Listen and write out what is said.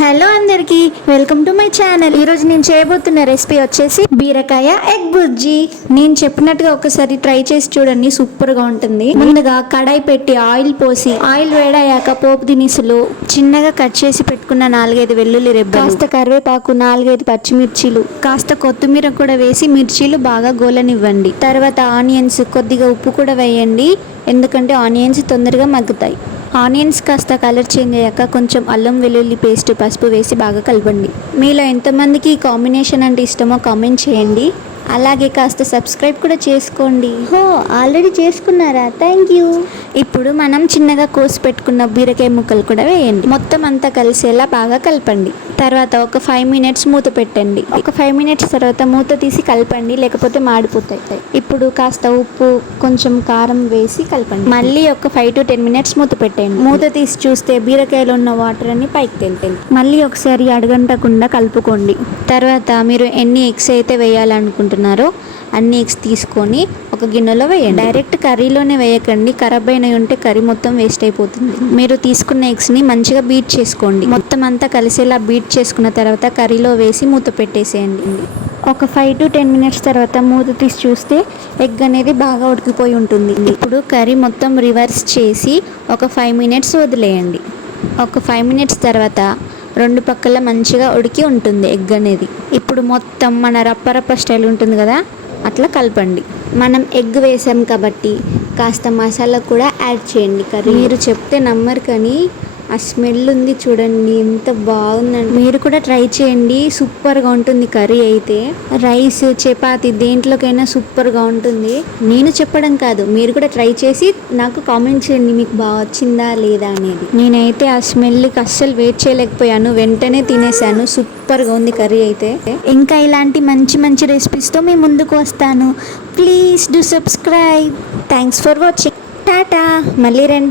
Hello అందరికి welcome to my channel. ఈరోజు నేను చేయబోతున్న రెసిపీ వచ్చేసి బీరకాయ ఎగ్ బుజ్జి నేను చెప్పినట్టుగా ఒకసారి ట్రై చేసి చూడండి సూపర్గా ఉంటుంది. ముందుగా కడాయి పెట్టి ఆయిల్ పోసి ఆయిల్ వేడయ్యాక పోపు దినుసులు చిన్నగా కట్ చేసి పెట్టుకున్న నాలుగైదు వెల్లుల్లి రెబ్బ కాస్త కరివేపాకు నాలుగైదు పచ్చిమిర్చీలు కాస్త కొత్తిమీర కూడా వేసి మిర్చీలు బాగా గోలనివ్వండి. తర్వాత ఆనియన్స్ కొద్దిగా ఉప్పు కూడా వేయండి. ఎందుకంటే ఆనియన్స్ తొందరగా మగ్గుతాయి. ఆనియన్స్ కాస్త కలర్ చేంజ్ అయ్యాక కొంచెం అల్లం వెల్లుల్లి పేస్ట్ పసుపు వేసి బాగా కలపండి. మీలో ఎంతమందికి ఈ కాంబినేషన్ అంటే ఇష్టమో కామెంట్ చేయండి. అలాగే కాస్త సబ్స్క్రైబ్ కూడా చేసుకోండి. హో ఆల్రెడీ చేసుకున్నారా? Thank you. ఇప్పుడు మనం చిన్నగా కోసి పెట్టుకున్న బీరకాయ ముక్కలు కూడా వేయండి. మొత్తం అంతా కలిసేలా బాగా కలపండి. తర్వాత ఒక ఫైవ్ మినిట్స్ మూత పెట్టండి. ఒక ఫైవ్ మినిట్స్ తర్వాత మూత తీసి కలపండి లేకపోతే మాడిపోతాయి. ఇప్పుడు కాస్త ఉప్పు కొంచెం కారం వేసి కలపండి. మళ్ళీ ఒక ఫైవ్ టు టెన్ మినిట్స్ మూత పెట్టండి. మూత తీసి చూస్తే బీరకాయలో ఉన్న వాటర్ అన్ని పైకి తేలుతాయి. మళ్ళీ ఒకసారి అడగంటకుండా కలుపుకోండి. తర్వాత మీరు ఎన్ని ఎగ్స్ అయితే వేయాలనుకుంటున్నారో అన్ని ఎగ్స్ తీసుకొని ఒక గిన్నెలో వేయండి. డైరెక్ట్ కర్రీలోనే వేయకండి. ఖరాబ్ అయినవి ఉంటే కర్రీ మొత్తం వేస్ట్ అయిపోతుంది. మీరు తీసుకున్న ఎగ్స్ని మంచిగా బీట్ చేసుకోండి. మొత్తం అంతా కలిసేలా బీట్ చేసుకున్న తర్వాత కర్రీలో వేసి మూత పెట్టేసేయండి. ఒక ఫైవ్ టు టెన్ మినిట్స్ తర్వాత మూత తీసి చూస్తే ఎగ్ అనేది బాగా ఉడికిపోయి ఉంటుంది. ఇప్పుడు కర్రీ మొత్తం రివర్స్ చేసి ఒక ఫైవ్ మినిట్స్ వదిలేయండి. ఒక ఫైవ్ మినిట్స్ తర్వాత రెండు పక్కల మంచిగా ఉడికి ఉంటుంది ఎగ్ అనేది. ఇప్పుడు మొత్తం మన రప్ప రప్ప స్టైల్ ఉంటుంది కదా అట్లా కలపండి. మనం ఎగ్ వేసాం కాబట్టి కాస్త మసాలా కూడా యాడ్ చేయండి కర్రీ. మీరు చెప్తే నమ్మరు కానీ ఆ స్మెల్ ఉంది చూడండి ఎంత బాగుందండి. మీరు కూడా ట్రై చేయండి సూపర్గా ఉంటుంది కర్రీ అయితే. రైస్ చపాతి దేంట్లోకైనా సూపర్గా ఉంటుంది. నేను చెప్పడం కాదు మీరు కూడా ట్రై చేసి నాకు కామెంట్ చేయండి మీకు బాగా వచ్చిందా లేదా అనేది. నేనైతే ఆ స్మెల్కి అస్సలు వెయిట్ చేయలేకపోయాను వెంటనే తినేసాను సూపర్గా ఉంది కర్రీ అయితే. ఇంకా ఇలాంటి మంచి మంచి రెసిపీస్తో మీ ముందుకు వస్తాను. Please do subscribe thanks for watching tata. మళ్ళీ రండి.